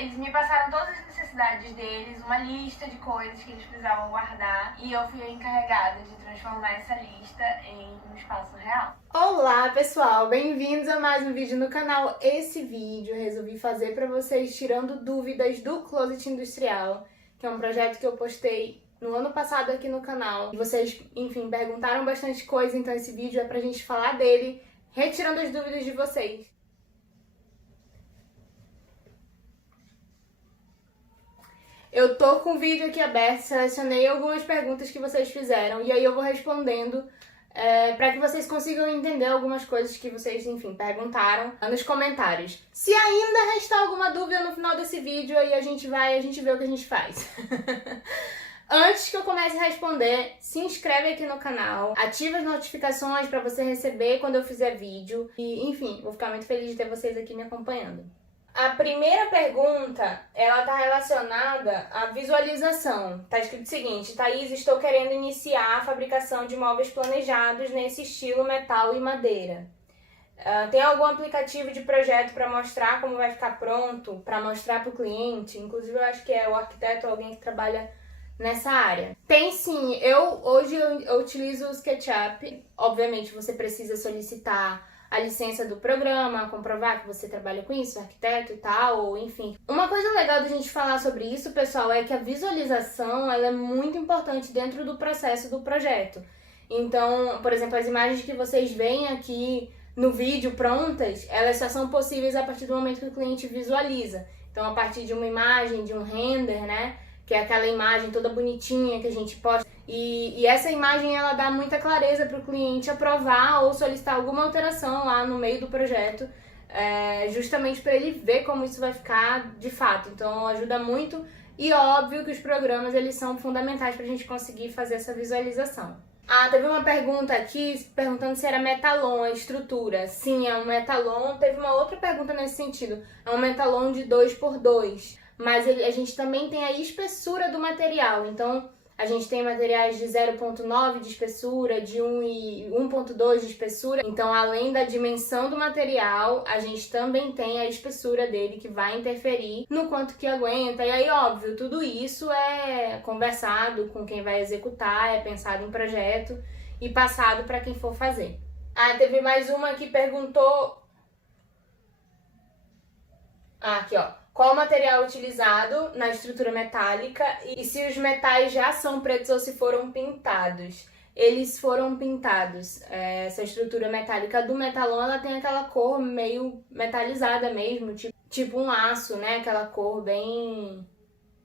Eles me passaram todas as necessidades deles, uma lista de coisas que eles precisavam guardar, e eu fui a encarregada de transformar essa lista em um espaço real. Olá pessoal, bem-vindos a mais um vídeo no canal. Esse vídeo eu resolvi fazer para vocês tirando dúvidas do Closet Industrial, que é um projeto que eu postei no ano passado aqui no canal. E vocês, enfim, perguntaram bastante coisa, então esse vídeo é pra gente falar dele, retirando as dúvidas de vocês. Eu tô com o vídeo aqui aberto, selecionei algumas perguntas que vocês fizeram e aí eu vou respondendo para que vocês consigam entender algumas coisas que vocês, enfim, perguntaram nos comentários. Se ainda restar alguma dúvida no final desse vídeo, aí a gente vê o que a gente faz. Antes que eu comece a responder, se inscreve aqui no canal, ativa as notificações para você receber quando eu fizer vídeo e, enfim, vou ficar muito feliz de ter vocês aqui me acompanhando. A primeira pergunta, ela tá relacionada à visualização. Tá escrito o seguinte: Thaís, estou querendo iniciar a fabricação de móveis planejados nesse estilo metal e madeira. Tem algum aplicativo de projeto para mostrar como vai ficar pronto, para mostrar para o cliente? Inclusive eu acho que é o arquiteto ou alguém que trabalha nessa área. Tem sim, hoje eu utilizo o SketchUp. Obviamente você precisa solicitar a licença do programa, comprovar que você trabalha com isso, arquiteto e tal, ou enfim. Uma coisa legal da gente falar sobre isso, pessoal, é que a visualização ela é muito importante dentro do processo do projeto. Então, por exemplo, as imagens que vocês veem aqui no vídeo prontas, elas só são possíveis a partir do momento que o cliente visualiza. Então, a partir de uma imagem, de um render, né? Que é aquela imagem toda bonitinha que a gente posta. E essa imagem ela dá muita clareza para o cliente aprovar ou solicitar alguma alteração lá no meio do projeto, justamente para ele ver como isso vai ficar de fato. Então ajuda muito e óbvio que os programas eles são fundamentais para a gente conseguir fazer essa visualização. Teve uma pergunta aqui perguntando se era metalon a estrutura. Sim, é um metalon. Teve uma outra pergunta nesse sentido. É um metalon de 2x2, mas a gente também tem a espessura do material. Então a gente tem materiais de 0,9 de espessura, de 1 e 1,2 de espessura. Então, além da dimensão do material, a gente também tem a espessura dele que vai interferir no quanto que aguenta. E aí, óbvio, tudo isso é conversado com quem vai executar, é pensado em projeto e passado para quem for fazer. Teve mais uma que perguntou... Aqui, ó. Qual o material utilizado na estrutura metálica e se os metais já são pretos ou se foram pintados? Eles foram pintados. Essa estrutura metálica do metalon, ela tem aquela cor meio metalizada mesmo, tipo um aço, né? Aquela cor bem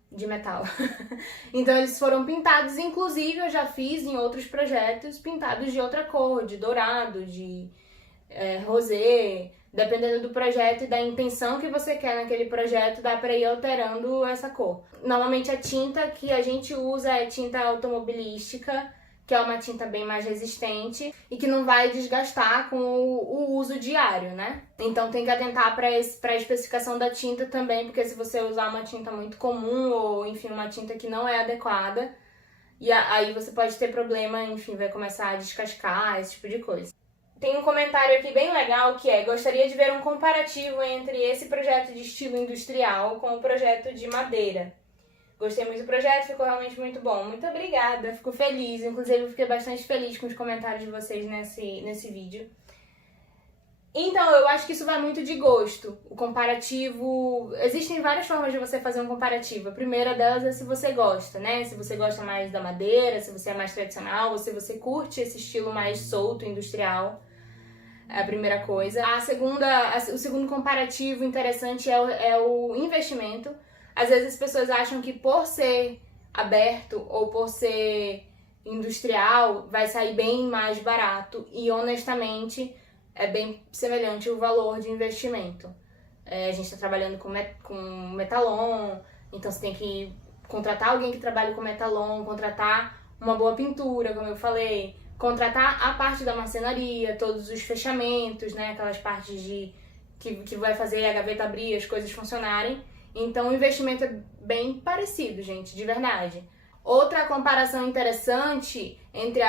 de metal. Então eles foram pintados, inclusive eu já fiz em outros projetos pintados de outra cor, de dourado, de rosé. Dependendo do projeto e da intenção que você quer naquele projeto, dá para ir alterando essa cor. Normalmente a tinta que a gente usa é tinta automobilística, que é uma tinta bem mais resistente e que não vai desgastar com o uso diário, né? Então tem que atentar para a especificação da tinta também, porque se você usar uma tinta muito comum ou, enfim, uma tinta que não é adequada, e aí você pode ter problema, enfim, vai começar a descascar, esse tipo de coisa. Tem um comentário aqui bem legal que gostaria de ver um comparativo entre esse projeto de estilo industrial com o projeto de madeira. Gostei muito do projeto, ficou realmente muito bom. Muito obrigada, fico feliz. Inclusive, eu fiquei bastante feliz com os comentários de vocês nesse vídeo. Então, eu acho que isso vai muito de gosto. O comparativo... Existem várias formas de você fazer um comparativo. A primeira delas é se você gosta, né? Se você gosta mais da madeira, se você é mais tradicional, ou se você curte esse estilo mais solto, industrial. É a primeira coisa. O segundo comparativo interessante é o investimento. Às vezes as pessoas acham que por ser aberto ou por ser industrial vai sair bem mais barato e honestamente é bem semelhante o valor de investimento. A gente está trabalhando com metalon, então você tem que contratar alguém que trabalhe com metalon, contratar uma boa pintura, como eu falei, contratar a parte da marcenaria, todos os fechamentos, né, aquelas partes que vai fazer a gaveta abrir, as coisas funcionarem. Então o investimento é bem parecido, gente, de verdade. Outra comparação interessante entre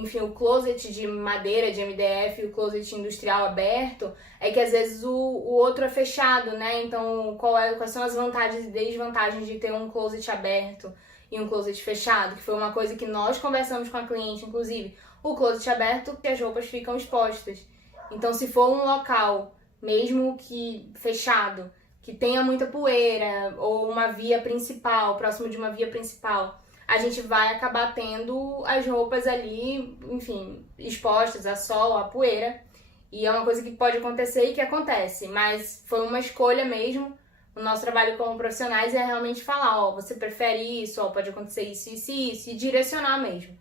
enfim, o closet de madeira, de MDF, e o closet industrial aberto, é que às vezes o outro é fechado, né? Então, quais são as vantagens e desvantagens de ter um closet aberto e um closet fechado? Que foi uma coisa que nós conversamos com a cliente, inclusive. O closet aberto, as roupas ficam expostas. Então, se for um local, mesmo que fechado, que tenha muita poeira, ou uma via principal, próximo de uma via principal, a gente vai acabar tendo as roupas ali, enfim, expostas a sol, a poeira. E é uma coisa que pode acontecer e que acontece. Mas foi uma escolha mesmo. O nosso trabalho como profissionais é realmente falar, ó, você prefere isso, ó, pode acontecer isso, isso e isso, e direcionar mesmo.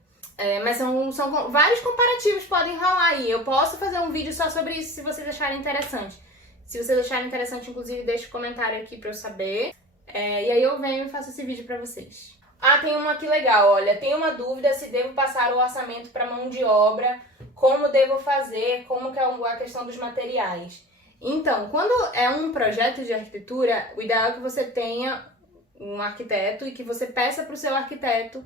Mas são vários comparativos podem rolar aí. Eu posso fazer um vídeo só sobre isso se vocês acharem interessante. Se vocês acharem interessante, inclusive, deixa um comentário aqui pra eu saber. E aí eu venho e faço esse vídeo pra vocês. Ah, tem uma aqui legal, olha. Tenho uma dúvida se devo passar o orçamento para mão de obra, como devo fazer, como que é a questão dos materiais. Então, quando é um projeto de arquitetura, o ideal é que você tenha um arquiteto e que você peça para o seu arquiteto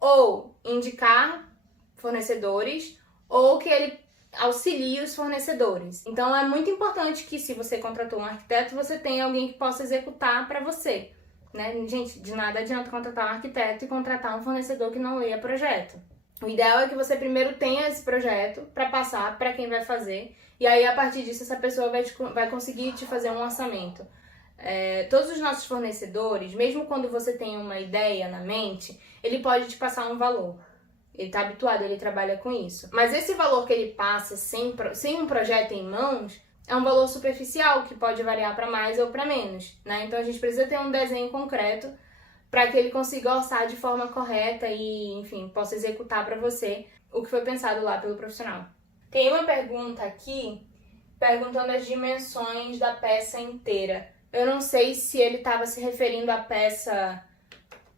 ou indicar fornecedores ou que ele auxilie os fornecedores. Então, é muito importante que se você contratou um arquiteto, você tenha alguém que possa executar para você. Né? Gente, de nada adianta contratar um arquiteto e contratar um fornecedor que não leia projeto. O ideal é que você primeiro tenha esse projeto para passar para quem vai fazer, e aí a partir disso essa pessoa vai conseguir te fazer um orçamento. Todos os nossos fornecedores, mesmo quando você tem uma ideia na mente, ele pode te passar um valor. Ele está habituado, ele trabalha com isso. Mas esse valor que ele passa sem um projeto em mãos é um valor superficial, que pode variar para mais ou para menos, né? Então a gente precisa ter um desenho concreto para que ele consiga orçar de forma correta e, enfim, possa executar para você o que foi pensado lá pelo profissional. Tem uma pergunta aqui, perguntando as dimensões da peça inteira. Eu não sei se ele estava se referindo à peça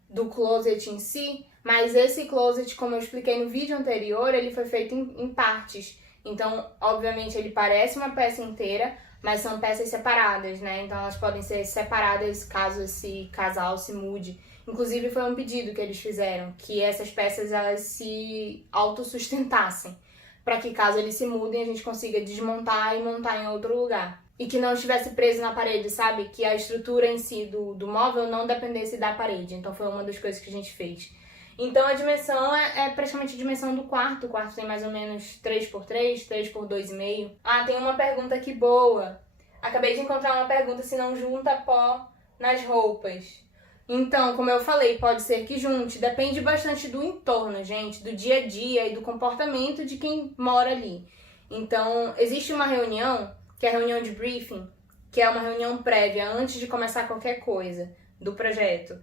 do closet em si, mas esse closet, como eu expliquei no vídeo anterior, ele foi feito em partes. Então, obviamente, ele parece uma peça inteira, mas são peças separadas, né? Então, elas podem ser separadas caso esse casal se mude. Inclusive, foi um pedido que eles fizeram, que essas peças elas se autossustentassem, para que caso eles se mudem, a gente consiga desmontar e montar em outro lugar. E que não estivesse preso na parede, sabe? Que a estrutura em si do móvel não dependesse da parede. Então, foi uma das coisas que a gente fez. Então a dimensão é praticamente a dimensão do quarto. O quarto tem mais ou menos 3x3, 3x2,5. Ah, tem uma pergunta aqui boa. Acabei de encontrar uma pergunta se não junta pó nas roupas. Então, como eu falei, pode ser que junte. Depende bastante do entorno, gente, do dia a dia e do comportamento de quem mora ali. Então, existe uma reunião, que é a reunião de briefing, que é uma reunião prévia antes de começar qualquer coisa do projeto.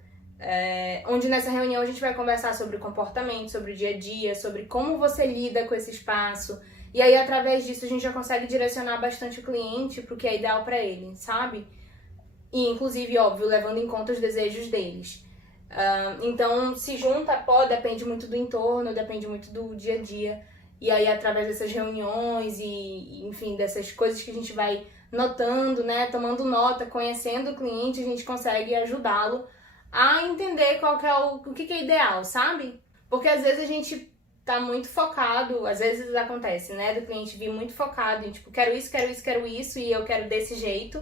Onde nessa reunião a gente vai conversar sobre o comportamento, sobre o dia a dia, sobre como você lida com esse espaço. E aí, através disso, a gente já consegue direcionar bastante o cliente para o que é ideal para ele, sabe? E, inclusive, óbvio, levando em conta os desejos deles. Então, se junta pó, depende muito do entorno, depende muito do dia a dia. E aí, através dessas reuniões e, enfim, dessas coisas que a gente vai notando, né? Tomando nota, conhecendo o cliente, a gente consegue ajudá-lo a entender qual que é o que é ideal, sabe? Porque às vezes a gente tá muito focado, às vezes acontece, né? Do cliente vir muito focado em, tipo, quero isso, quero isso, quero isso, e eu quero desse jeito,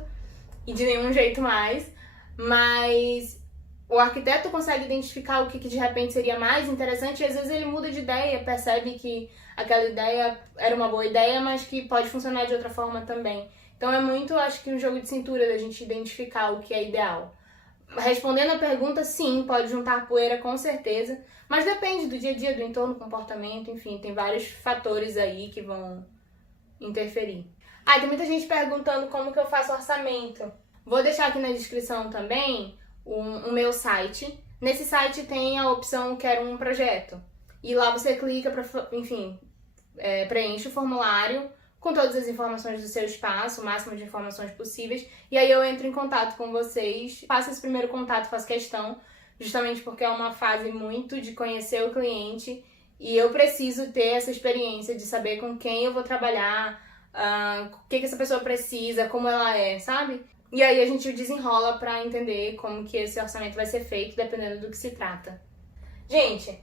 e de nenhum jeito mais. Mas o arquiteto consegue identificar o que de repente seria mais interessante, e às vezes ele muda de ideia, percebe que aquela ideia era uma boa ideia, mas que pode funcionar de outra forma também. Então é muito, acho que um jogo de cintura da gente identificar o que é ideal. Respondendo a pergunta, sim, pode juntar poeira com certeza, mas depende do dia a dia, do entorno, comportamento, enfim, tem vários fatores aí que vão interferir. Tem muita gente perguntando como que eu faço orçamento. Vou deixar aqui na descrição também o meu site. Nesse site tem a opção Quero um Projeto. E lá você clica para, enfim, preenche o formulário com todas as informações do seu espaço, o máximo de informações possíveis, e aí eu entro em contato com vocês, faço esse primeiro contato, faço questão, justamente porque é uma fase muito de conhecer o cliente, e eu preciso ter essa experiência de saber com quem eu vou trabalhar, o que essa pessoa precisa, como ela é, sabe? E aí a gente desenrola pra entender como que esse orçamento vai ser feito, dependendo do que se trata. Gente,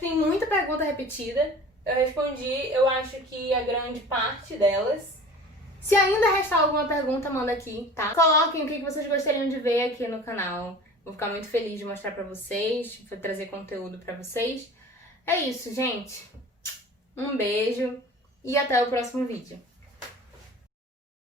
Tem muita pergunta repetida. Eu respondi, eu acho que a grande parte delas. Se ainda restar alguma pergunta, manda aqui, tá? Coloquem o que vocês gostariam de ver aqui no canal. Vou ficar muito feliz de mostrar pra vocês, de trazer conteúdo pra vocês. É isso, gente. Um beijo e até o próximo vídeo.